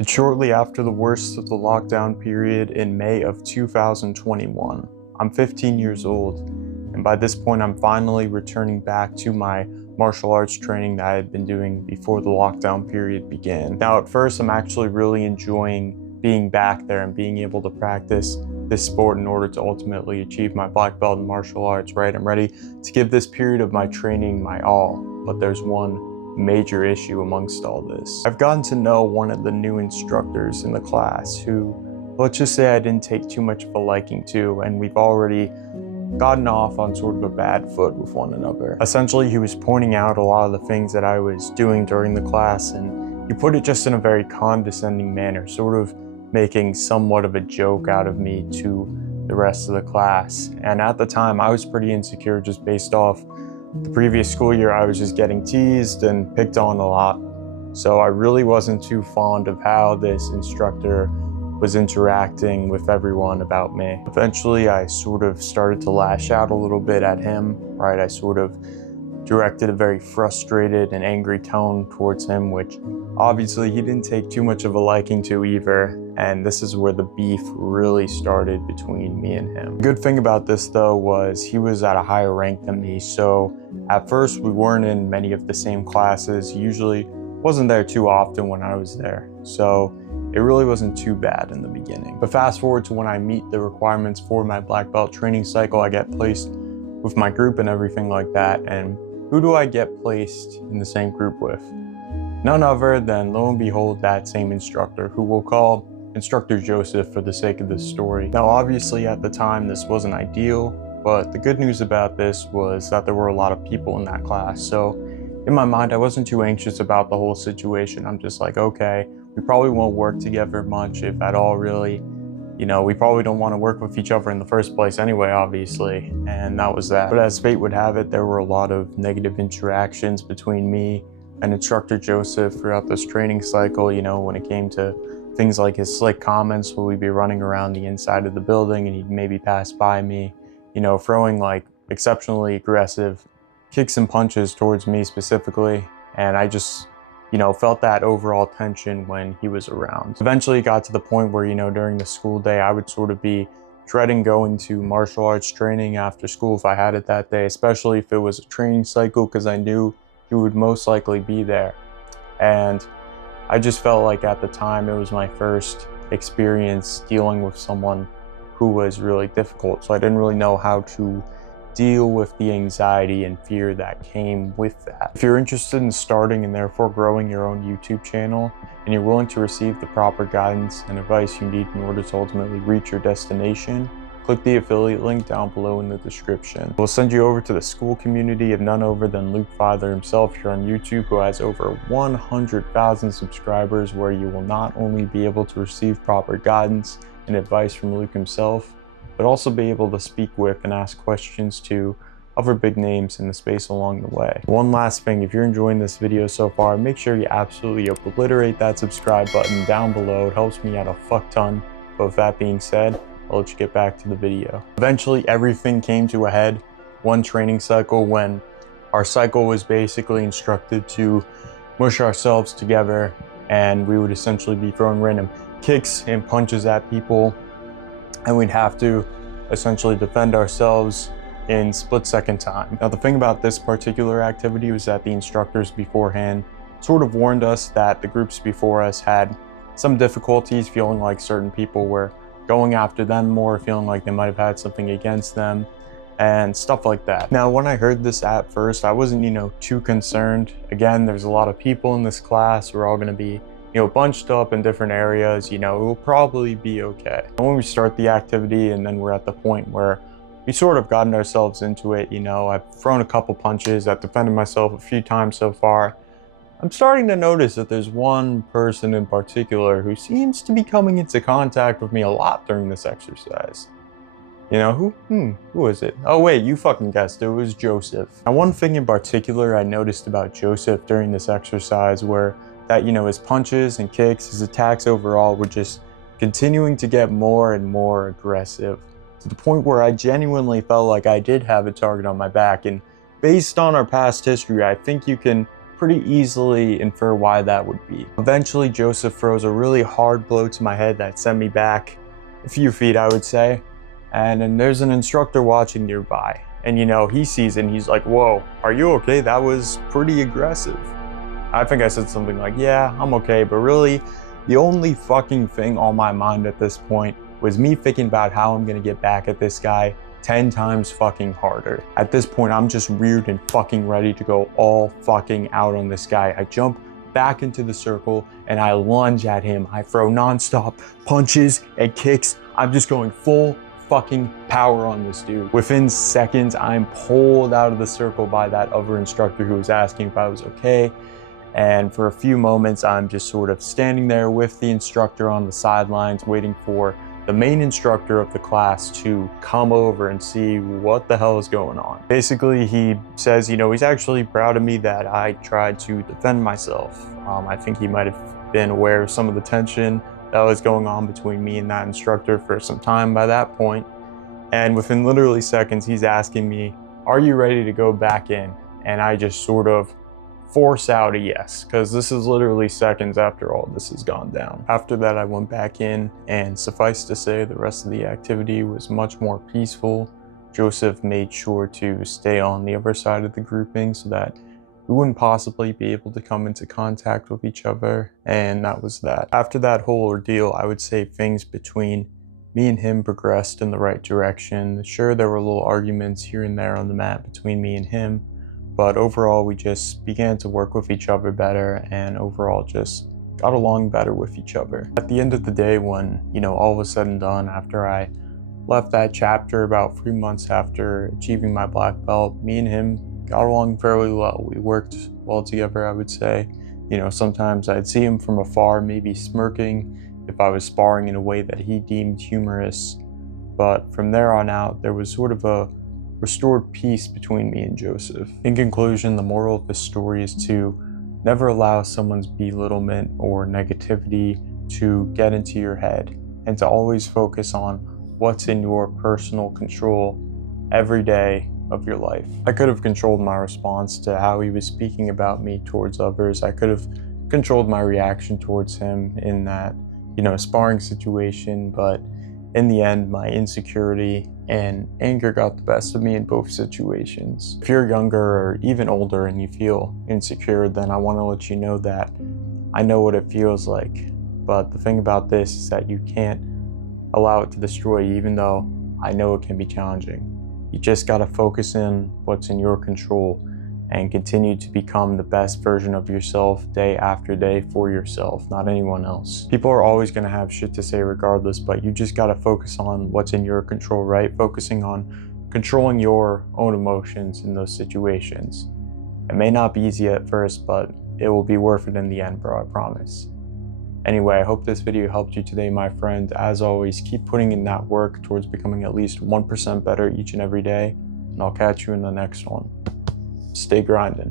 It's shortly after the worst of the lockdown period in May of 2021. I'm 15 years old, and by this point I'm finally returning back to my martial arts training that I had been doing before the lockdown period began. Now at first I'm actually really enjoying being back there and being able to practice this sport in order to ultimately achieve my black belt in martial arts, right? I'm ready to give this period of my training my all, but there's one major issue amongst all this. I've gotten to know one of the new instructors in the class who, let's just say I didn't take too much of a liking to, and we've already gotten off on sort of a bad foot with one another. Essentially, he was pointing out a lot of the things that I was doing during the class, and he put it just in a very condescending manner, sort of making somewhat of a joke out of me to the rest of the class. And at the time, I was pretty insecure just based off the previous school year. I was just getting teased and picked on a lot. So I really wasn't too fond of how this instructor was interacting with everyone about me. Eventually, I sort of started to lash out a little bit at him, right? I sort of directed a very frustrated and angry tone towards him, which obviously he didn't take too much of a liking to either. And this is where the beef really started between me and him. The good thing about this though was he was at a higher rank than me. So at first we weren't in many of the same classes. He usually wasn't there too often when I was there. So it really wasn't too bad in the beginning. But fast forward to when I meet the requirements for my black belt training cycle, I get placed with my group and everything like that. And who do I get placed in the same group with? None other than, lo and behold, that same instructor, who we'll call Instructor Joseph for the sake of this story. Now, obviously at the time, this wasn't ideal, but the good news about this was that there were a lot of people in that class. So in my mind, I wasn't too anxious about the whole situation. I'm just like, okay, we probably won't work together much, if at all, really. You know, we probably don't want to work with each other in the first place anyway, obviously, and that was that. But as fate would have it, there were a lot of negative interactions between me and Instructor Joseph throughout this training cycle, you know, when it came to things like his slick comments when we'd be running around the inside of the building and he'd maybe pass by me, you know, throwing like exceptionally aggressive kicks and punches towards me specifically. And I just, you know, felt that overall tension when he was around. Eventually it got to the point where, you know, during the school day, I would sort of be dreading going to martial arts training after school if I had it that day, especially if it was a training cycle, because I knew he would most likely be there. And I just felt like at the time it was my first experience dealing with someone who was really difficult. So I didn't really know how to deal with the anxiety and fear that came with that. If you're interested in starting and therefore growing your own YouTube channel, and you're willing to receive the proper guidance and advice you need in order to ultimately reach your destination, click the affiliate link down below in the description. We'll send you over to the school community of none other than Luke Vidler himself here on YouTube, who has over 100,000 subscribers, where you will not only be able to receive proper guidance and advice from Luke himself, but also be able to speak with and ask questions to other big names in the space along the way. One last thing, if you're enjoying this video so far, make sure you absolutely obliterate that subscribe button down below. It helps me out a fuck ton. But with that being said, I'll let you get back to the video. Eventually, everything came to a head one training cycle when our cycle was basically instructed to mush ourselves together, and we would essentially be throwing random kicks and punches at people, and we'd have to essentially defend ourselves in split-second time. Now, the thing about this particular activity was that the instructors beforehand sort of warned us that the groups before us had some difficulties, feeling like certain people were going after them more, feeling like they might have had something against them and stuff like that. Now, when I heard this at first, I wasn't, you know, too concerned. Again, there's a lot of people in this class. We're all going to be, you know, bunched up in different areas. You know, it will probably be okay. When we start the activity and then we're at the point where we sort of gotten ourselves into it, you know, I've thrown a couple punches, I've defended myself a few times so far. I'm starting to notice that there's one person in particular who seems to be coming into contact with me a lot during this exercise. You know, who is it? Oh wait, you fucking guessed it, it was Joseph. Now, one thing in particular I noticed about Joseph during this exercise were that, you know, his punches and kicks, his attacks overall were just continuing to get more and more aggressive, to the point where I genuinely felt like I did have a target on my back. And based on our past history, I think you can pretty easily infer why that would be. Eventually, Joseph throws a really hard blow to my head that sent me back a few feet, I would say. And then there's an instructor watching nearby. And you know, he sees it and he's like, "Whoa, are you okay? That was pretty aggressive." I think I said something like, "Yeah, I'm okay," but really, the only fucking thing on my mind at this point was me thinking about how I'm gonna get back at this guy 10 times fucking harder. At this point, I'm just reared and fucking ready to go all fucking out on this guy. I jump back into the circle and I lunge at him. I throw nonstop punches and kicks. I'm just going full fucking power on this dude. Within seconds, I'm pulled out of the circle by that other instructor who was asking if I was okay. And for a few moments, I'm just sort of standing there with the instructor on the sidelines, waiting for the main instructor of the class to come over and see what the hell is going on. Basically, he says, you know, he's actually proud of me that I tried to defend myself. I think he might have been aware of some of the tension that was going on between me and that instructor for some time by that point. And within literally seconds, he's asking me, "Are you ready to go back in?" And I just sort of force out a yes, because this is literally seconds after all this has gone down. After that, I went back in, and suffice to say, the rest of the activity was much more peaceful. Joseph made sure to stay on the other side of the grouping so that we wouldn't possibly be able to come into contact with each other, and that was that. After that whole ordeal, I would say things between me and him progressed in the right direction. Sure, there were little arguments here and there on the mat between me and him, but overall, we just began to work with each other better and overall just got along better with each other. At the end of the day, when, you know, all was said and done, after I left that chapter about 3 months after achieving my black belt, me and him got along fairly well. We worked well together, I would say. You know, sometimes I'd see him from afar, maybe smirking if I was sparring in a way that he deemed humorous. But from there on out, there was sort of a restored peace between me and Joseph. In conclusion, the moral of this story is to never allow someone's belittlement or negativity to get into your head, and to always focus on what's in your personal control every day of your life. I could have controlled my response to how he was speaking about me towards others. I could have controlled my reaction towards him in that, you know, sparring situation, but in the end, my insecurity and anger got the best of me in both situations. If you're younger or even older and you feel insecure, then I want to let you know that I know what it feels like. But the thing about this is that you can't allow it to destroy you, even though I know it can be challenging. You just got to focus in what's in your control and continue to become the best version of yourself day after day for yourself, not anyone else. People are always going to have shit to say regardless, but you just got to focus on what's in your control, right? Focusing on controlling your own emotions in those situations. It may not be easy at first, but it will be worth it in the end, bro, I promise. Anyway, I hope this video helped you today, my friend. As always, keep putting in that work towards becoming at least 1% better each and every day, and I'll catch you in the next one. Stay grinding.